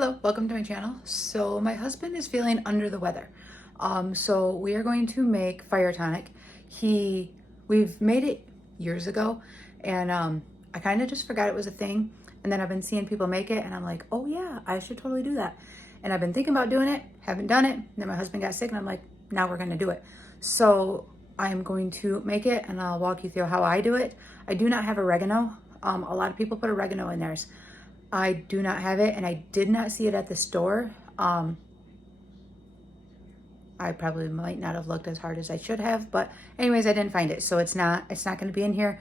Hello, welcome to my channel. So my husband is feeling under the weather. So we are going to make fire tonic. We've made it years ago and I kind of just forgot it was a thing. And then I've been seeing people make it and I'm like, oh yeah, I should totally do that. And I've been thinking about doing it, haven't done it. And then my husband got sick and I'm like, now we're gonna do it. So I'm going to make it and I'll walk you through how I do it. I do not have oregano. A lot of people put oregano in theirs. I do not have it and I did not see it at the store. I probably might not have looked as hard as I should have, but anyways, I didn't find it. So it's not going to be in here.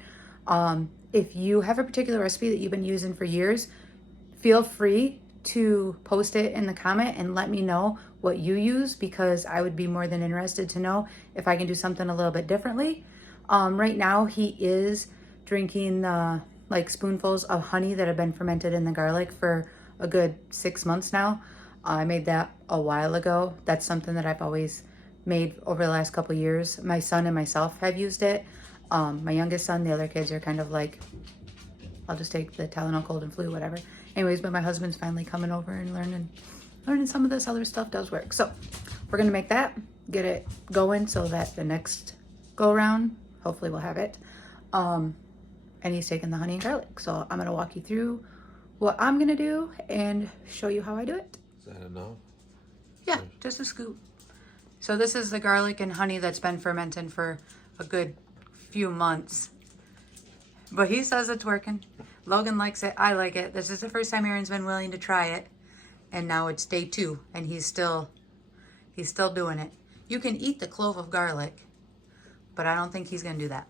If you have a particular recipe that you've been using for years, feel free to post it in the comment and let me know what you use, because I would be more than interested to know if I can do something a little bit differently. Right now he is drinking the like spoonfuls of honey that have been fermented in the garlic for a good 6 months now. I made that a while ago. That's something that I've always made over the last couple years. My son and myself have used it. My youngest son, the other kids are kind of like, I'll just take the Tylenol cold and flu, whatever. Anyways, but my husband's finally coming over and learning some of this other stuff does work. So we're gonna make that, get it going so that the next go around, hopefully we'll have it. And he's taking the honey and garlic. So I'm gonna walk you through what I'm gonna do and show you how I do it. Is that enough? Yeah, just a scoop. So this is the garlic and honey that's been fermenting for a good few months. But he says it's working. Logan likes it, I like it. This is the first time Aaron's been willing to try it. And now it's day 2 and he's still doing it. You can eat the clove of garlic, but I don't think he's gonna do that.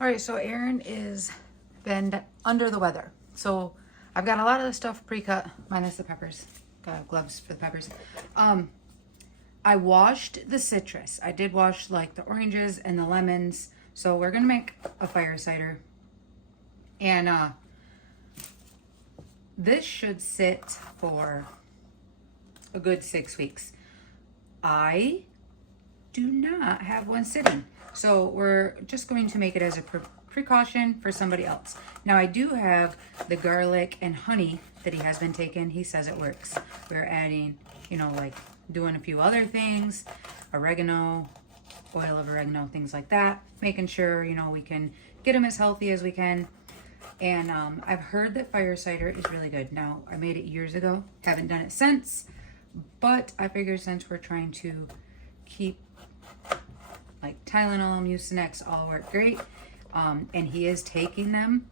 All right, so Aaron is been under the weather. So I've got a lot of the stuff pre-cut, minus the peppers. Got gloves for the peppers. I washed the citrus. I did wash like the oranges and the lemons. So we're gonna make a fire cider. And this should sit for a good 6 weeks. I do not have one sitting. So we're just going to make it as a precaution for somebody else. Now I do have the garlic and honey that he has been taking. He says it works. We're adding, like doing a few other things, oregano, oil of oregano, things like that. Making sure, we can get him as healthy as we can. And I've heard that fire cider is really good. Now I made it years ago, haven't done it since, but I figured since we're trying to keep like Tylenol, Mucinex, all work great. And he is taking them.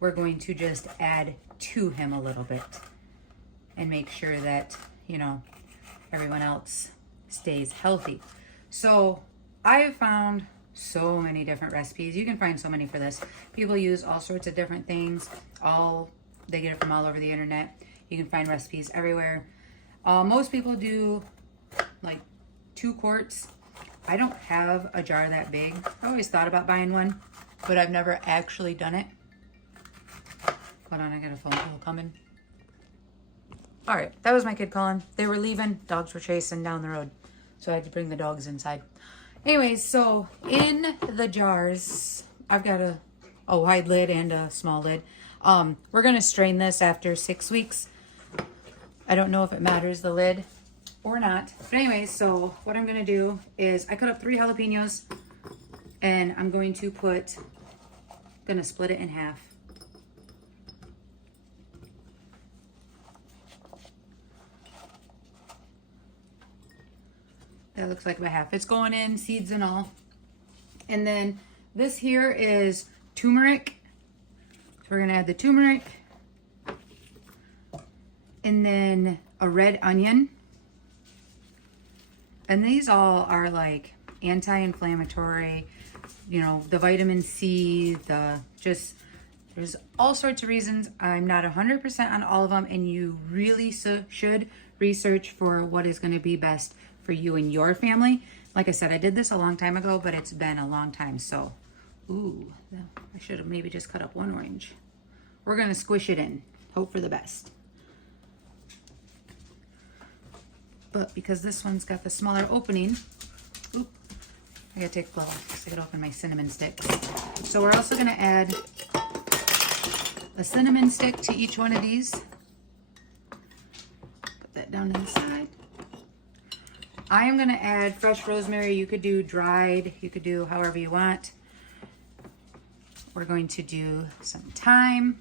We're going to just add to him a little bit and make sure that, everyone else stays healthy. So I have found so many different recipes. You can find so many for this. People use all sorts of different things. They get it from all over the internet. You can find recipes everywhere. Most people do like 2 quarts. I don't have a jar that big. I always thought about buying one, but I've never actually done it. Hold on, I got a phone call coming. All right, that was my kid calling. They were leaving. Dogs were chasing down the road, so I had to bring the dogs inside. Anyways, so in the jars, I've got a wide lid and a small lid. We're gonna strain this after 6 weeks. I don't know if it matters, the lid, or not. But anyways, so what I'm gonna do is I cut up 3 jalapenos and I'm going to gonna split it in half. That looks like about half. It's going in, seeds and all. And then this here is turmeric. So we're gonna add the turmeric. And then a red onion. And these all are like anti-inflammatory, the vitamin C, there's all sorts of reasons. I'm not 100% on all of them, and you really should research for what is going to be best for you and your family. Like I said, I did this a long time ago, but it's been a long time. So, I should have maybe just cut up 1 orange. We're going to squish it in, hope for the best. But because this one's got the smaller opening, I gotta take a glove off because I gotta open my cinnamon sticks. So we're also gonna add a cinnamon stick to each one of these. Put that down to the side. I am going to add fresh rosemary. You could do dried. You could do however you want. We're going to do some thyme.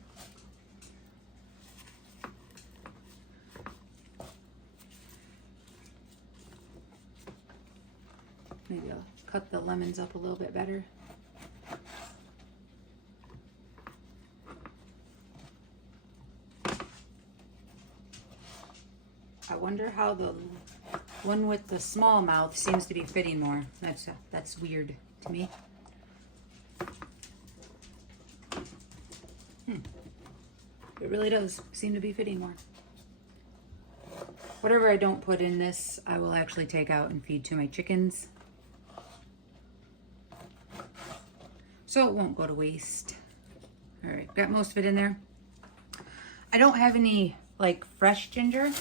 Maybe I'll cut the lemons up a little bit better. I wonder how the one with the small mouth seems to be fitting more. That's weird to me. It really does seem to be fitting more. Whatever I don't put in this, I will actually take out and feed to my chickens. So it won't go to waste. All right, got most of it in there. I don't have any like fresh ginger,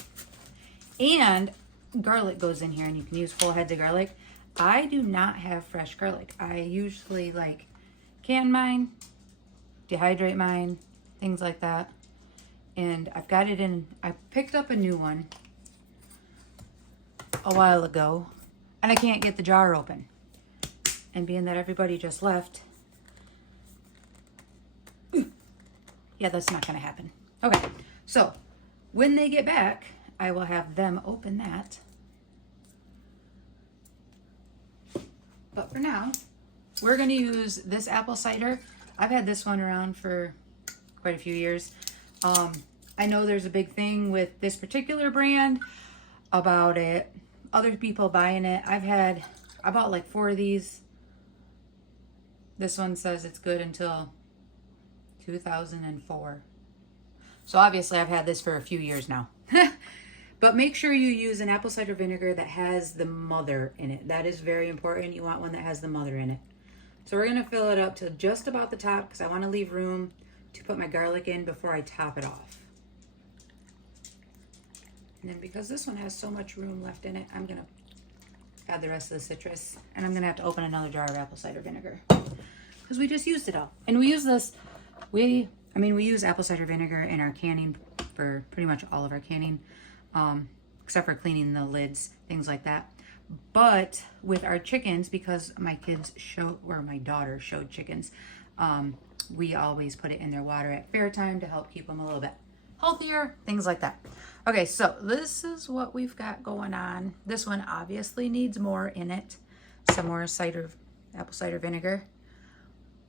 and garlic goes in here, and you can use full heads of garlic. I do not have fresh garlic. I usually like can mine, dehydrate mine, things like that. And I've got it in, I picked up a new one a while ago, and I can't get the jar open. And being that everybody just left, yeah, that's not gonna happen. Okay, so when they get back, I will have them open that. But for now, we're gonna use this apple cider. I've had this one around for quite a few years. I know there's a big thing with this particular brand about it, other people buying it. I bought like 4 of these. This one says it's good until 2004. So obviously I've had this for a few years now. But make sure you use an apple cider vinegar that has the mother in it. That is very important. You want one that has the mother in it. So we're going to fill it up to just about the top because I want to leave room to put my garlic in before I top it off. And then because this one has so much room left in it, I'm going to add the rest of the citrus. And I'm going to have to open another jar of apple cider vinegar because we just used it all. And we use this, we use apple cider vinegar in our canning for pretty much all of our canning, except for cleaning the lids, things like that. But with our chickens, because my daughter showed chickens, we always put it in their water at fair time to help keep them a little bit healthier, things like that. Okay, so this is what we've got going on. This one obviously needs more in it, some more apple cider vinegar,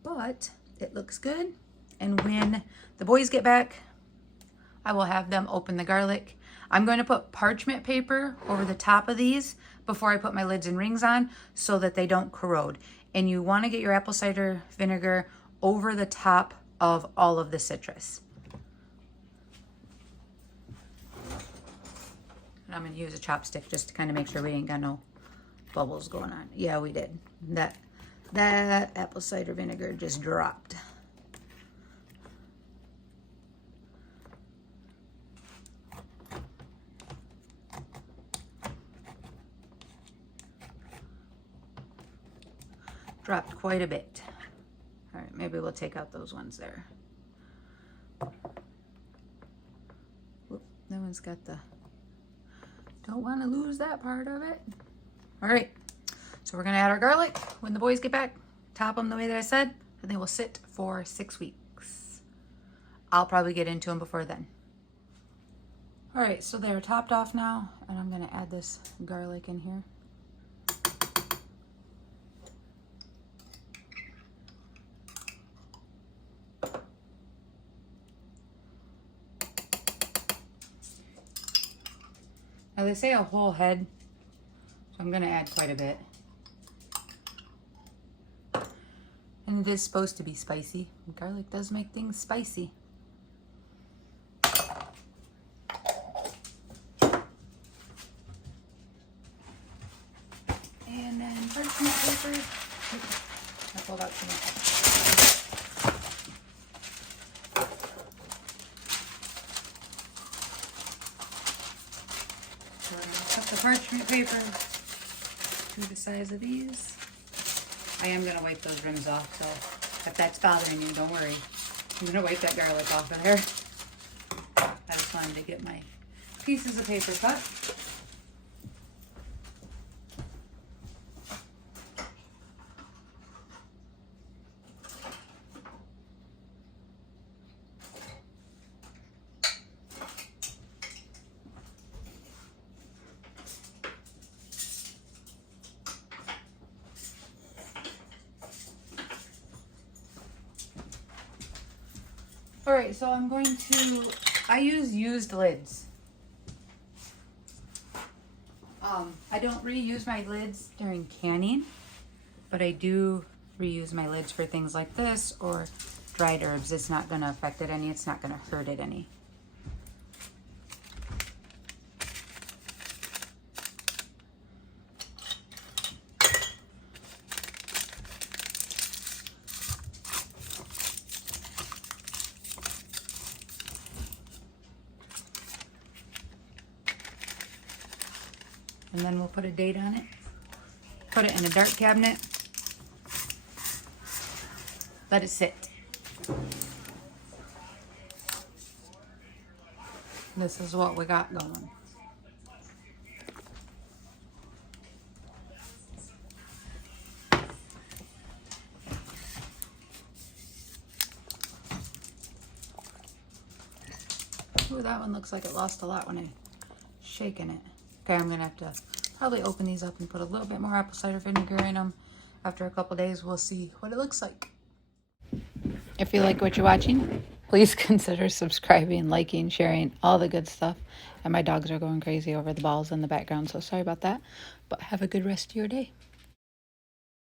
but it looks good. And when the boys get back, I will have them open the garlic. I'm going to put parchment paper over the top of these before I put my lids and rings on so that they don't corrode. And you want to get your apple cider vinegar over the top of all of the citrus. And I'm going to use a chopstick just to kind of make sure we ain't got no bubbles going on. Yeah, we did. That apple cider vinegar just dropped. Dropped quite a bit. All right, maybe we'll take out those ones there. Whoop, that one's got the, don't want to lose that part of it. All right, so we're gonna add our garlic when the boys get back, top them the way that I said, and they will sit for 6 weeks. I'll probably get into them before then. All right, so they're topped off now, and I'm gonna add this garlic in here. Now they say a whole head, so I'm gonna add quite a bit. And it is supposed to be spicy. Garlic does make things spicy. And then parchment paper. I pulled out too much. So we're gonna cut the parchment paper to the size of these. I am gonna wipe those rims off, so if that's bothering you, don't worry. I'm gonna wipe that garlic off of there. I just wanted to get my pieces of paper cut. All right, so I'm going to, I use used lids. I don't reuse my lids during canning, but I do reuse my lids for things like this or dried herbs. It's not gonna affect it any, it's not gonna hurt it any. And then we'll put a date on it. Put it in a dark cabinet. Let it sit. This is what we got going. Ooh, that one looks like it lost a lot when I shaking it. Okay, I'm gonna have to probably open these up and put a little bit more apple cider vinegar in them. After a couple days, we'll see what it looks like. If you like what you're watching, please consider subscribing, liking, sharing, all the good stuff. And my dogs are going crazy over the balls in the background, so sorry about that. But have a good rest of your day.